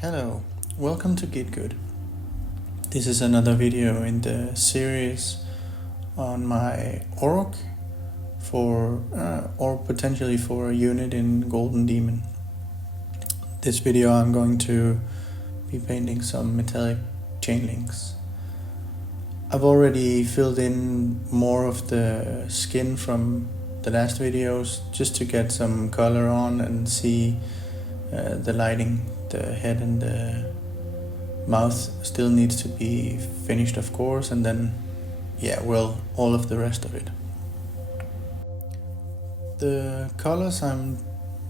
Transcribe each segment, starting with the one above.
Hello, welcome to Get Good. This is another video in the series on my orc or potentially for a unit in Golden Demon. This video I'm going to be painting some metallic chain links. I've already filled in more of the skin from the last videos just to get some color on and see the lighting. The head and the mouth still needs to be finished, of course, and then all of the rest of it. The colors I'm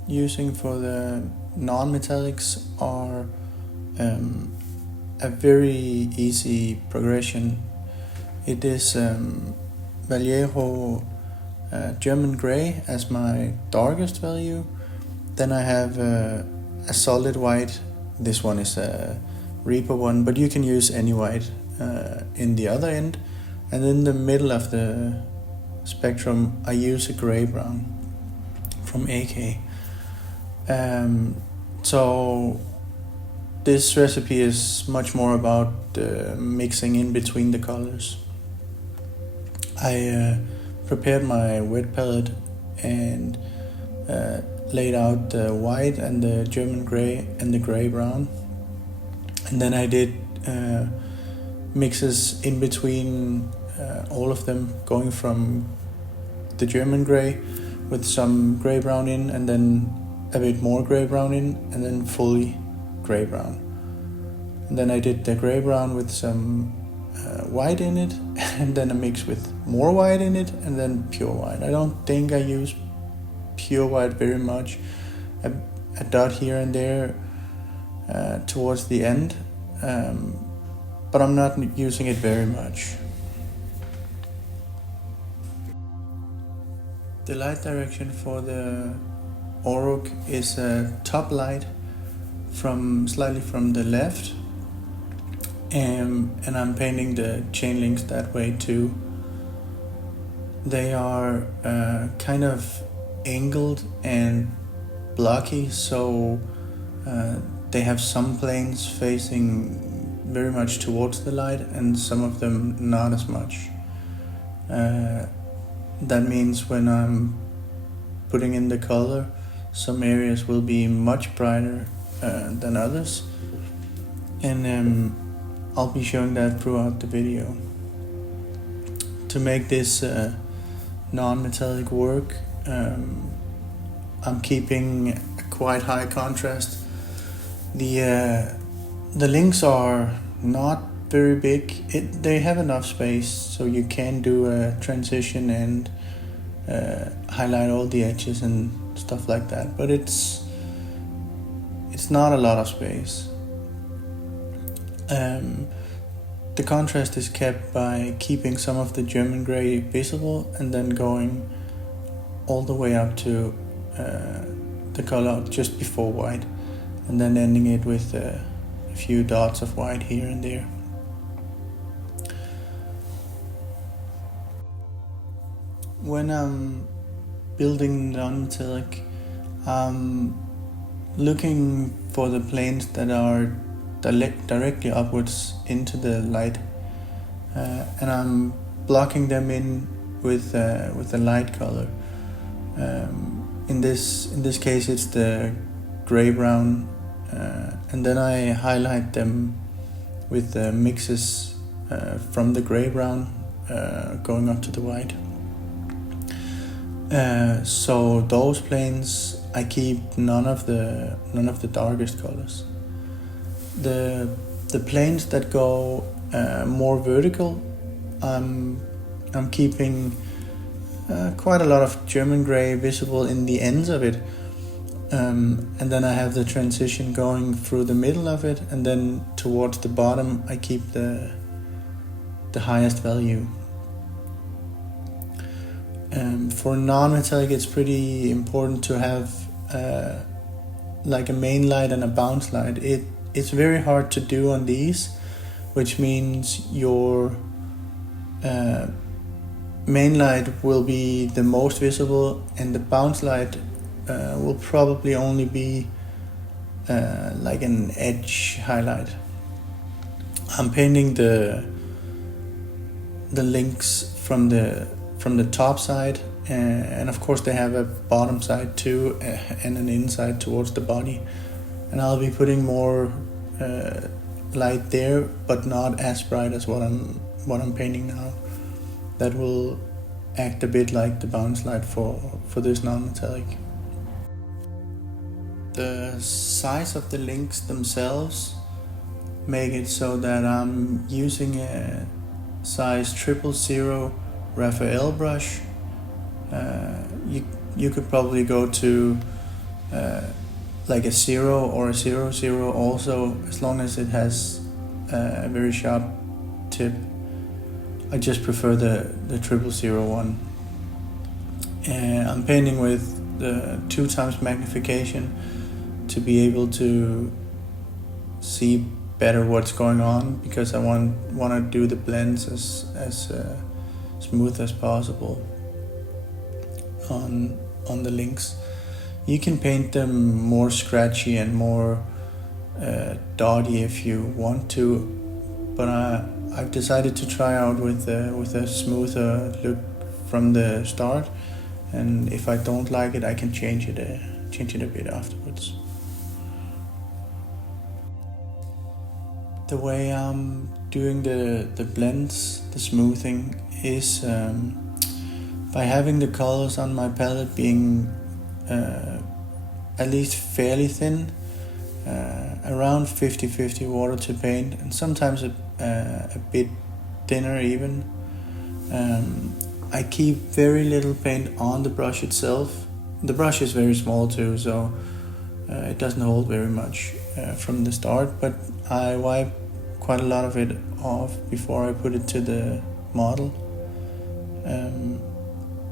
using for the non-metallics are a very easy progression. It is Vallejo German Grey as my darkest value. Then I have a solid white. This one is a Reaper one, but you can use any white in the other end. And in the middle of the spectrum I use a grey brown from AK. So this recipe is much more about mixing in between the colors. I prepared my wet palette and laid out the white and the German grey and the grey brown, and then I did mixes in between all of them, going from the German grey with some grey brown in, and then a bit more grey brown in, and then fully grey brown. And then I did the grey brown with some white in it, and then a mix with more white in it, and then pure white. I don't think I use pure white very much, a dot here and there towards the end, but I'm not using it very much. The light direction for the Orc is a top light slightly from the left, and I'm painting the chain links that way too. They are kind of angled and blocky, so they have some planes facing very much towards the light and some of them not as much. That means when I'm putting in the color, some areas will be much brighter than others, and I'll be showing that throughout the video. To make this non-metallic work, I'm keeping a quite high contrast. The links are not very big. They have enough space so you can do a transition and highlight all the edges and stuff like that, but it's not a lot of space. The contrast is kept by keeping some of the German grey visible and then going all the way up to the color just before white, and then ending it with a few dots of white here and there. When I'm building non-metallic, I'm looking for the planes that are directly upwards into the light, and I'm blocking them in with a light color. In this case it's the grey brown, and then I highlight them with the mixes from the grey brown going up to the white. So those planes I keep none of the darkest colors. The planes that go more vertical, I'm keeping quite a lot of German grey visible in the ends of it, and then I have the transition going through the middle of it, and then towards the bottom I keep the highest value. For non-metallic it's pretty important to have like a main light and a bounce light. It's very hard to do on these, which means your main light will be the most visible and the bounce light will probably only be like an edge highlight. I'm painting the links from the top side, and of course they have a bottom side too, and an inside towards the body, and I'll be putting more light there, but not as bright as what I'm painting now. That will act a bit like the bounce light for this non-metallic. The size of the links themselves make it so that I'm using a size 000 Raphael brush. You could probably go to like a 0 or a 00 also, as long as it has a very sharp tip. I just prefer the 000 one. I'm painting with the 2x magnification to be able to see better what's going on, because I want to do the blends as smooth as possible on the links. You can paint them more scratchy and more dotty if you want to, but I've decided to try out with a smoother look from the start, and if I don't like it, I can change it a bit afterwards. The way I'm doing the blends, the smoothing, is by having the colors on my palette being at least fairly thin, around 50-50 water to paint, and sometimes a bit thinner even. I keep very little paint on the brush itself. The brush is very small too, so it doesn't hold very much from the start, but I wipe quite a lot of it off before I put it to the model,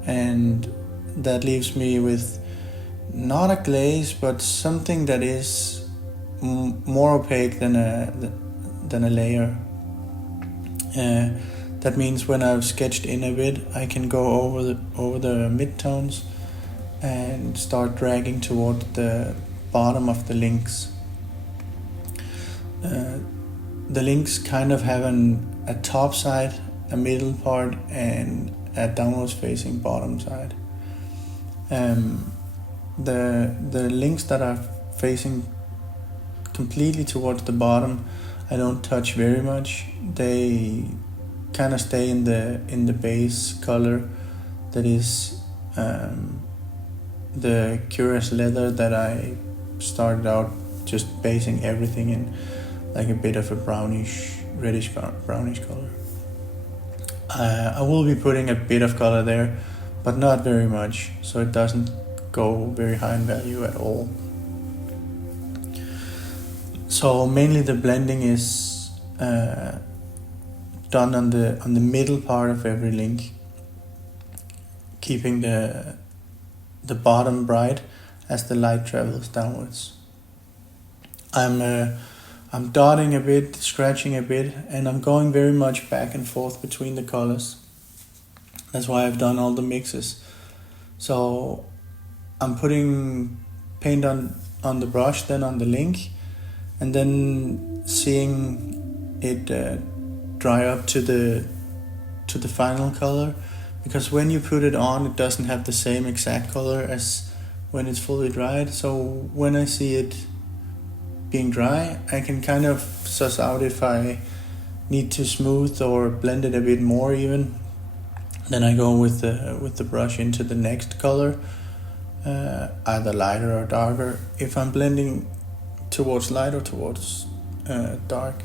and that leaves me with not a glaze, but something that is more opaque than a layer. That means when I've sketched in a bit, I can go over the midtones and start dragging toward the bottom of the links. The links kind of have a top side, a middle part, and a downwards facing bottom side. The links that are facing completely towards the bottom, I don't touch very much. They kind of stay in the base color that is the curious leather that I started out just basing everything in, like a bit of a reddish brownish color. I will be putting a bit of color there, but not very much, so it doesn't go very high in value at all. So mainly the blending is done on the middle part of every link, keeping the bottom bright as the light travels downwards. I'm dotting a bit, scratching a bit, and I'm going very much back and forth between the colors. That's why I've done all the mixes. So I'm putting paint on the brush, then on the link, and then seeing it dry up to the final color, because when you put it on, it doesn't have the same exact color as when it's fully dried. So when I see it being dry, I can kind of suss out if I need to smooth or blend it a bit more even. Then I go with the brush into the next color, either lighter or darker. If I'm blending towards light or towards dark,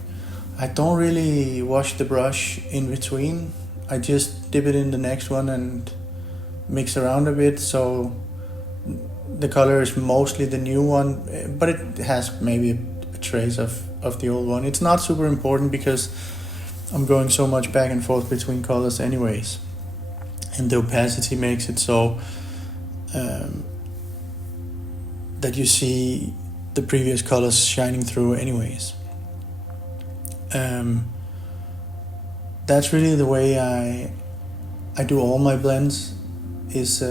I don't really wash the brush in between. I just dip it in the next one and mix around a bit, so the color is mostly the new one, but it has maybe a trace of the old one. It's not super important because I'm going so much back and forth between colors anyways, and the opacity makes it so that you see the previous colors shining through anyways. That's really the way I do all my blends, is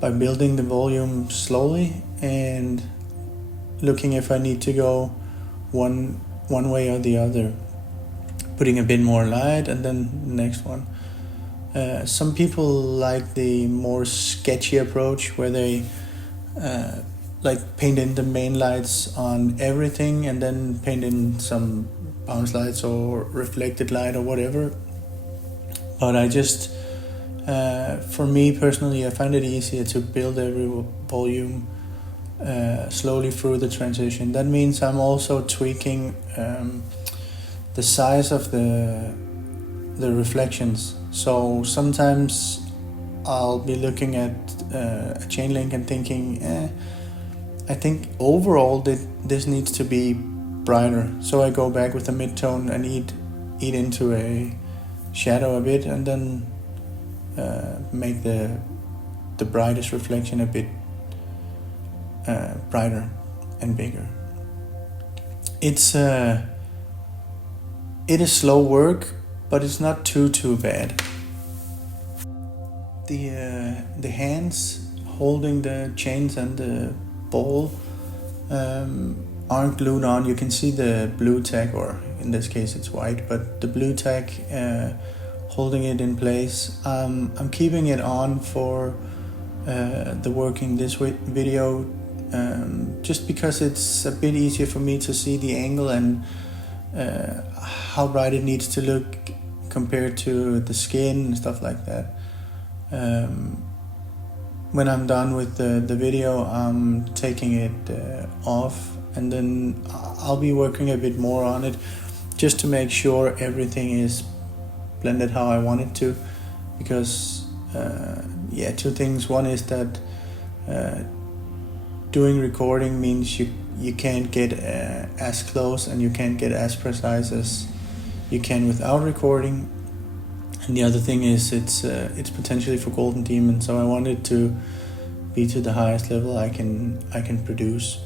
by building the volume slowly and looking if I need to go one way or the other, putting a bit more light and then the next one. Some people like the more sketchy approach where they like paint in the main lights on everything and then paint in some bounce lights or reflected light or whatever. But I just, for me personally, I find it easier to build every volume slowly through the transition. That means I'm also tweaking the size of the reflections. So sometimes I'll be looking at a chain link and thinking, I think overall this needs to be brighter. So I go back with a mid-tone and eat into a shadow a bit, and then make the brightest reflection a bit brighter and bigger. It is slow work, but it's not too bad. The hands holding the chains and the ball aren't glued on. You can see the blue tag, or in this case it's white, but the blue tag holding it in place. I'm keeping it on for the working this video, just because it's a bit easier for me to see the angle and how bright it needs to look compared to the skin and stuff like that. When I'm done with the video, I'm taking it off, and then I'll be working a bit more on it just to make sure everything is blended how I want it to, because two things. One is that doing recording means you can't get as close and you can't get as precise as you can without recording. And the other thing is it's potentially for Golden Demon, so I want it to be to the highest level I can produce.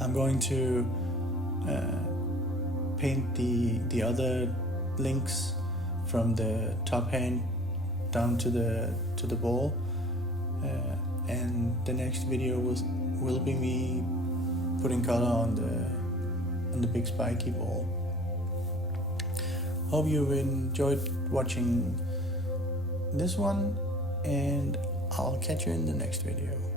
I'm going to paint the other links from the top hand down to the ball, and the next video will be me putting color on the big spiky ball. Hope you've enjoyed watching this one, and I'll catch you in the next video.